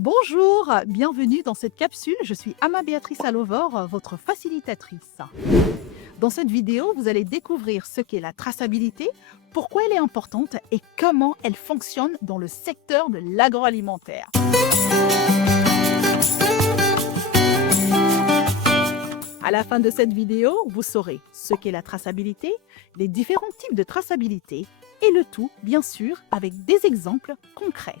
Bonjour, bienvenue dans cette capsule. Je suis Ama Béatrice Allovor, votre facilitatrice. Dans cette vidéo, vous allez découvrir ce qu'est la traçabilité, pourquoi elle est importante et comment elle fonctionne dans le secteur de l'agroalimentaire. À la fin de cette vidéo, vous saurez ce qu'est la traçabilité, les différents types de traçabilité et le tout, bien sûr, avec des exemples concrets.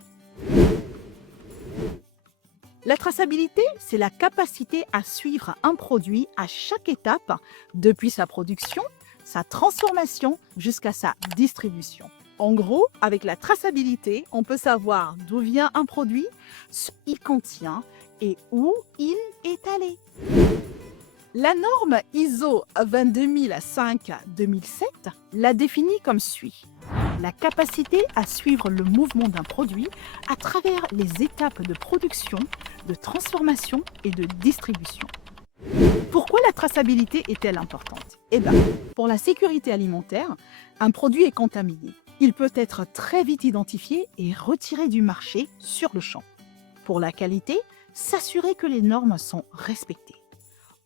La traçabilité, c'est la capacité à suivre un produit à chaque étape, depuis sa production, sa transformation jusqu'à sa distribution. En gros, avec la traçabilité, on peut savoir d'où vient un produit, ce qu'il contient et où il est allé. La norme ISO 22005-2007 la définit comme suit. La capacité à suivre le mouvement d'un produit à travers les étapes de production, de transformation et de distribution. Pourquoi la traçabilité est-elle importante? Eh bien, pour la sécurité alimentaire, un produit est contaminé. Il peut être très vite identifié et retiré du marché sur le champ. Pour la qualité, s'assurer que les normes sont respectées.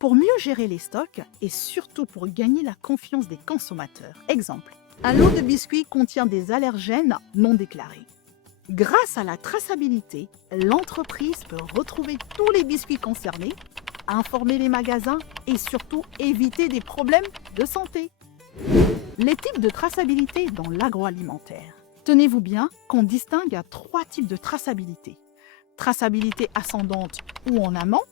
Pour mieux gérer les stocks et surtout pour gagner la confiance des consommateurs. Exemple, un lot de biscuits contient des allergènes non déclarés. Grâce à la traçabilité, l'entreprise peut retrouver tous les biscuits concernés, informer les magasins et surtout éviter des problèmes de santé. Les types de traçabilité dans l'agroalimentaire. Tenez-vous bien qu'on distingue à 3 types de traçabilité. Traçabilité ascendante ou en amont,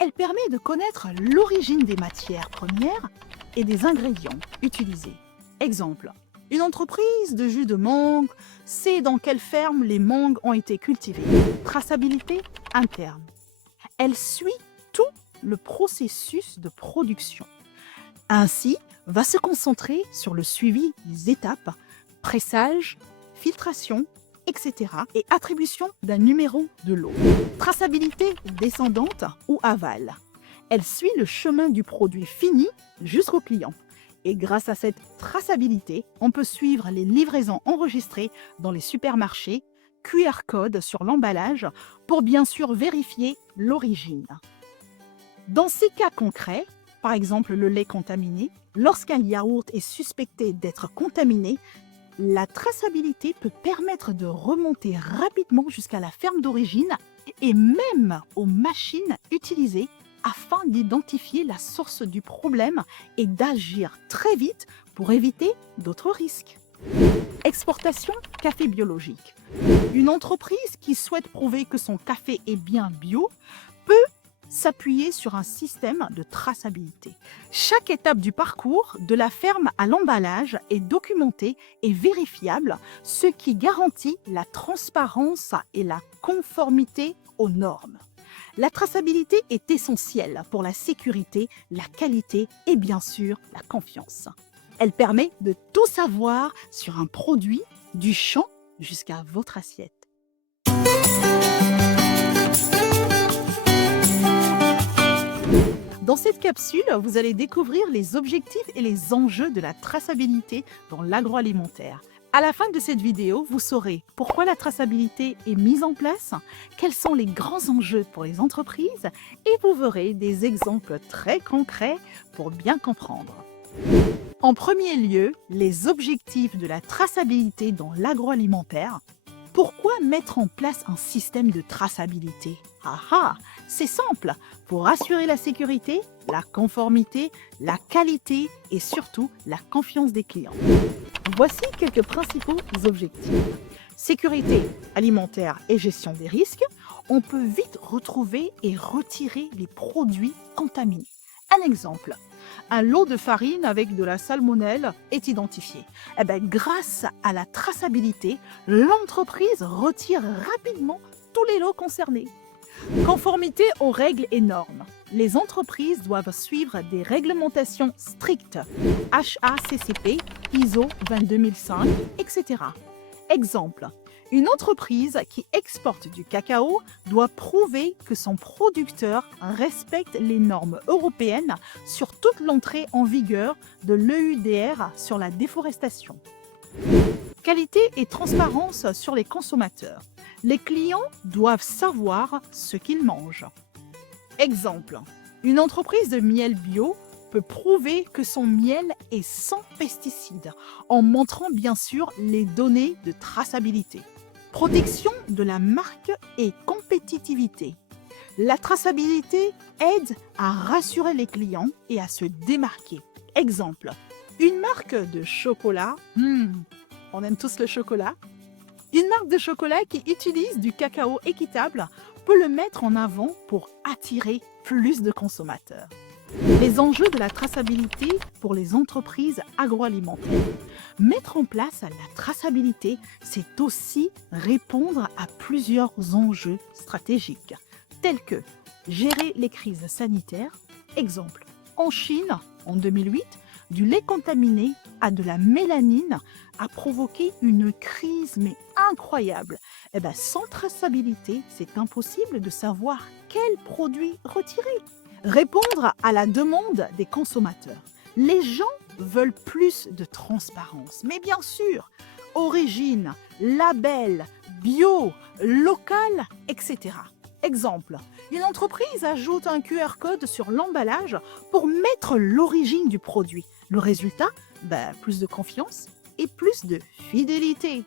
elle permet de connaître l'origine des matières premières et des ingrédients utilisés. Exemple, une entreprise de jus de mangue sait dans quelle ferme les mangues ont été cultivées. Traçabilité interne. Elle suit tout le processus de production. Ainsi, va se concentrer sur le suivi des étapes, pressage, filtration, etc. et attribution d'un numéro de lot. Traçabilité descendante ou aval. Elle suit le chemin du produit fini jusqu'au client. Et grâce à cette traçabilité, on peut suivre les livraisons enregistrées dans les supermarchés, QR code sur l'emballage pour bien sûr vérifier l'origine. Dans ces cas concrets, par exemple le lait contaminé, lorsqu'un yaourt est suspecté d'être contaminé, la traçabilité peut permettre de remonter rapidement jusqu'à la ferme d'origine et même aux machines utilisées afin d'identifier la source du problème et d'agir très vite pour éviter d'autres risques. Exportation café biologique. Une entreprise qui souhaite prouver que son café est bien bio peut s'appuyer sur un système de traçabilité. Chaque étape du parcours, de la ferme à l'emballage, est documentée et vérifiable, ce qui garantit la transparence et la conformité aux normes. La traçabilité est essentielle pour la sécurité, la qualité et bien sûr la confiance. Elle permet de tout savoir sur un produit, du champ jusqu'à votre assiette. Dans cette capsule, vous allez découvrir les objectifs et les enjeux de la traçabilité dans l'agroalimentaire. À la fin de cette vidéo, vous saurez pourquoi la traçabilité est mise en place, quels sont les grands enjeux pour les entreprises et vous verrez des exemples très concrets pour bien comprendre. En premier lieu, les objectifs de la traçabilité dans l'agroalimentaire. Pourquoi mettre en place un système de traçabilité? C'est simple, pour assurer la sécurité, la conformité, la qualité et surtout la confiance des clients. Voici quelques principaux objectifs. Sécurité alimentaire et gestion des risques. On peut vite retrouver et retirer les produits contaminés. Un exemple, un lot de farine avec de la salmonelle est identifié. Grâce à la traçabilité, l'entreprise retire rapidement tous les lots concernés. Conformité aux règles et normes. Les entreprises doivent suivre des réglementations strictes, HACCP, ISO 22005, etc. Exemple, une entreprise qui exporte du cacao doit prouver que son producteur respecte les normes européennes sur toute l'entrée en vigueur de l'EUDR sur la déforestation. Qualité et transparence sur les consommateurs. Les clients doivent savoir ce qu'ils mangent. Exemple, une entreprise de miel bio peut prouver que son miel est sans pesticides en montrant bien sûr les données de traçabilité. Protection de la marque et compétitivité. La traçabilité aide à rassurer les clients et à se démarquer. Exemple, une marque de chocolat, on aime tous le chocolat, une marque de chocolat qui utilise du cacao équitable peut le mettre en avant pour attirer plus de consommateurs. Les enjeux de la traçabilité pour les entreprises agroalimentaires. Mettre en place la traçabilité, c'est aussi répondre à plusieurs enjeux stratégiques, tels que gérer les crises sanitaires. Exemple, en Chine, en 2008, du lait contaminé à de la mélanine a provoqué une crise mais incroyable. Sans traçabilité, c'est impossible de savoir quel produit retirer. Répondre à la demande des consommateurs. Les gens veulent plus de transparence, mais bien sûr, origine, label, bio, local, etc. Exemple, une entreprise ajoute un QR code sur l'emballage pour mettre l'origine du produit. Le résultat, plus de confiance et plus de fidélité.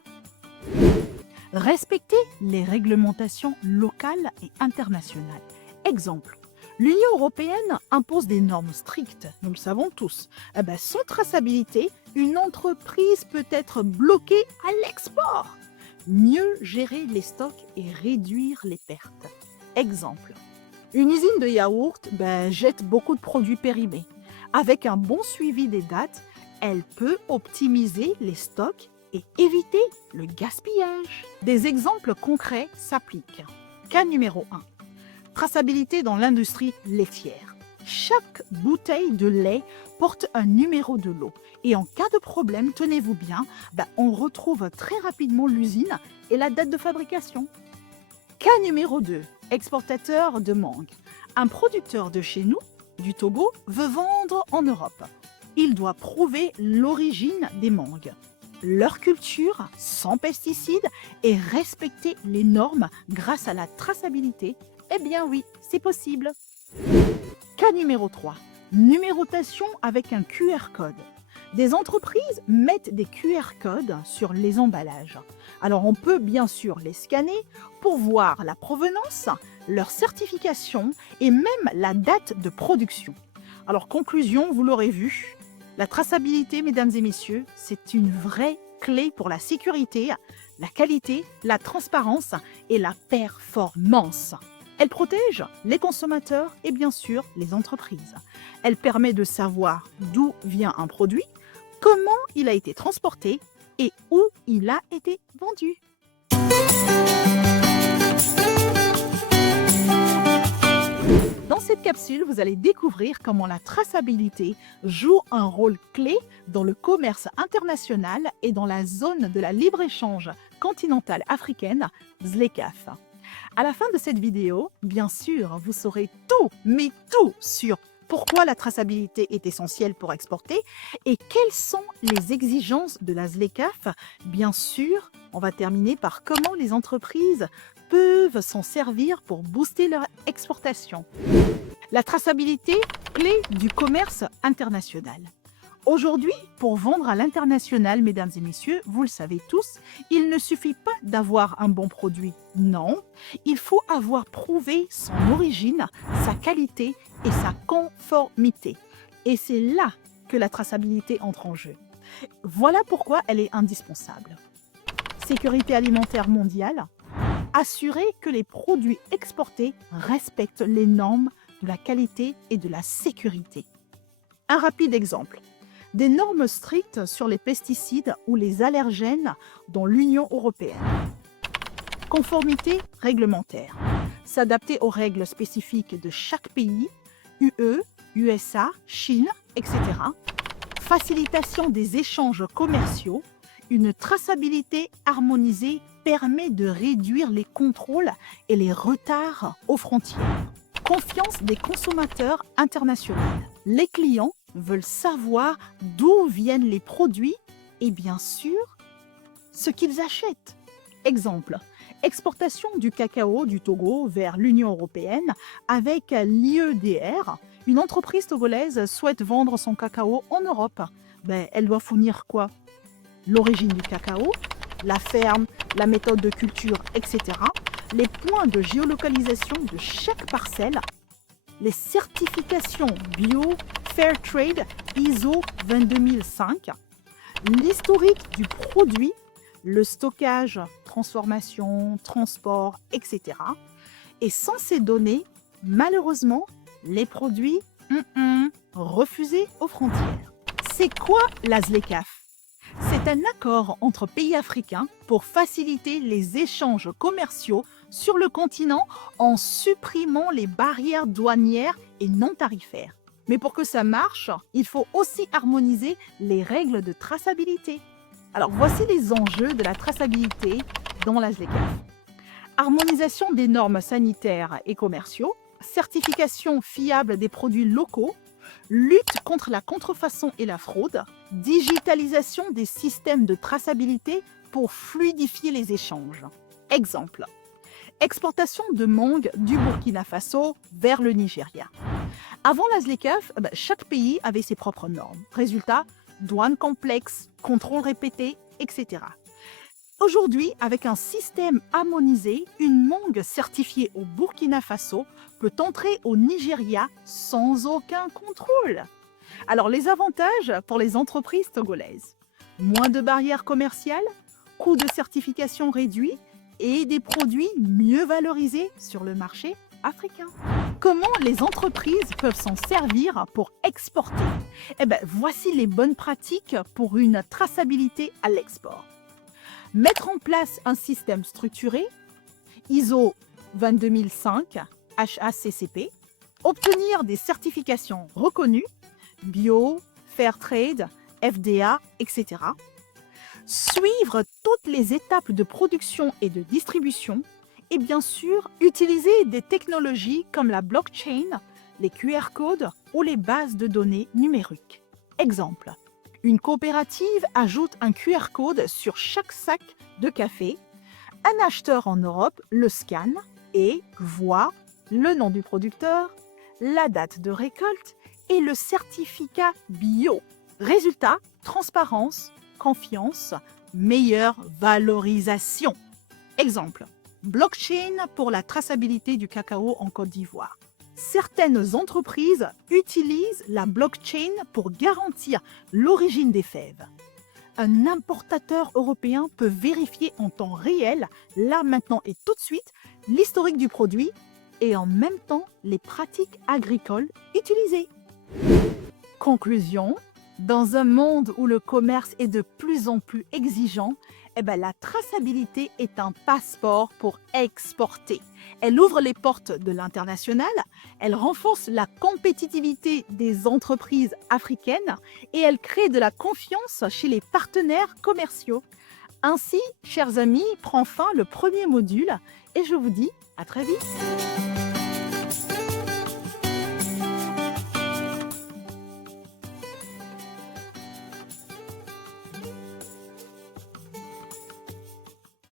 Respecter les réglementations locales et internationales. Exemple, l'Union européenne impose des normes strictes, nous le savons tous. Sans traçabilité, une entreprise peut être bloquée à l'export. Mieux gérer les stocks et réduire les pertes. Exemple, une usine de yaourt jette beaucoup de produits périmés. Avec un bon suivi des dates, elle peut optimiser les stocks et éviter le gaspillage. Des exemples concrets s'appliquent. Cas numéro 1. Traçabilité dans l'industrie laitière. Chaque bouteille de lait porte un numéro de lot. Et en cas de problème, tenez-vous bien, on retrouve très rapidement l'usine et la date de fabrication. Cas numéro 2. Exportateur de mangue. Un producteur de chez nous, du Togo, veut vendre en Europe. Il doit prouver l'origine des mangues, leur culture sans pesticides et respecter les normes grâce à la traçabilité. Eh bien oui, c'est possible. Cas numéro 3. Numérotation avec un QR code. Des entreprises mettent des QR codes sur les emballages. Alors on peut bien sûr les scanner pour voir la provenance, leur certification et même la date de production. Alors conclusion, vous l'aurez vu, la traçabilité, mesdames et messieurs, c'est une vraie clé pour la sécurité, la qualité, la transparence et la performance. Elle protège les consommateurs et bien sûr les entreprises. Elle permet de savoir d'où vient un produit, comment il a été transporté et où il a été vendu. Dans cette capsule, vous allez découvrir comment la traçabilité joue un rôle clé dans le commerce international et dans la zone de la libre-échange continentale africaine, ZLECAf. À la fin de cette vidéo, bien sûr, vous saurez tout, mais tout sur pourquoi la traçabilité est essentielle pour exporter et quelles sont les exigences de la ZLECAf. Bien sûr, on va terminer par comment les entreprises peuvent s'en servir pour booster leur exportation. La traçabilité, clé du commerce international. Aujourd'hui, pour vendre à l'international, mesdames et messieurs, vous le savez tous, il ne suffit pas d'avoir un bon produit. Non, il faut avoir prouvé son origine, sa qualité et sa conformité. Et c'est là que la traçabilité entre en jeu. Voilà pourquoi elle est indispensable. Sécurité alimentaire mondiale, assurer que les produits exportés respectent les normes de la qualité et de la sécurité. Un rapide exemple. Des normes strictes sur les pesticides ou les allergènes dans l'Union européenne. Conformité réglementaire. S'adapter aux règles spécifiques de chaque pays, UE, USA, Chine, etc. Facilitation des échanges commerciaux. Une traçabilité harmonisée permet de réduire les contrôles et les retards aux frontières. Confiance des consommateurs internationaux. Les clients veulent savoir d'où viennent les produits et bien sûr, ce qu'ils achètent. Exemple, exportation du cacao du Togo vers l'Union européenne avec l'IEDR. Une entreprise togolaise souhaite vendre son cacao en Europe. Elle doit fournir quoi? L'origine du cacao, la ferme, la méthode de culture, etc. Les points de géolocalisation de chaque parcelle, les certifications bio, Fair Trade, ISO 22005, l'historique du produit, le stockage, transformation, transport, etc. Et sans ces données, malheureusement, les produits refusés aux frontières. C'est quoi la ZLECAf? C'est un accord entre pays africains pour faciliter les échanges commerciaux sur le continent en supprimant les barrières douanières et non tarifaires. Mais pour que ça marche, il faut aussi harmoniser les règles de traçabilité. Alors voici les enjeux de la traçabilité dans la ZLECAf. Harmonisation des normes sanitaires et commerciaux, certification fiable des produits locaux, lutte contre la contrefaçon et la fraude, digitalisation des systèmes de traçabilité pour fluidifier les échanges. Exemple, exportation de mangue du Burkina Faso vers le Nigeria. Avant la ZLECAf, chaque pays avait ses propres normes. Résultat, douane complexe, contrôle répété, etc. Aujourd'hui, avec un système harmonisé, une mangue certifiée au Burkina Faso peut entrer au Nigeria sans aucun contrôle. Alors, les avantages pour les entreprises togolaises: moins de barrières commerciales, coûts de certification réduits et des produits mieux valorisés sur le marché africain. Comment les entreprises peuvent s'en servir pour exporter? Voici les bonnes pratiques pour une traçabilité à l'export. Mettre en place un système structuré, ISO 22005, HACCP, obtenir des certifications reconnues, bio, Fair Trade, FDA, etc. Suivre toutes les étapes de production et de distribution et bien sûr utiliser des technologies comme la blockchain, les QR codes ou les bases de données numériques. Exemple, une coopérative ajoute un QR code sur chaque sac de café. Un acheteur en Europe le scanne et voit le nom du producteur, la date de récolte et le certificat bio. Résultat, transparence, confiance, meilleure valorisation. Exemple, blockchain pour la traçabilité du cacao en Côte d'Ivoire. Certaines entreprises utilisent la blockchain pour garantir l'origine des fèves. Un importateur européen peut vérifier en temps réel, là, maintenant et tout de suite, l'historique du produit et en même temps les pratiques agricoles utilisées. Conclusion, dans un monde où le commerce est de plus en plus exigeant, la traçabilité est un passeport pour exporter. Elle ouvre les portes de l'international, elle renforce la compétitivité des entreprises africaines et elle crée de la confiance chez les partenaires commerciaux. Ainsi, chers amis, prend fin le premier module et je vous dis à très vite.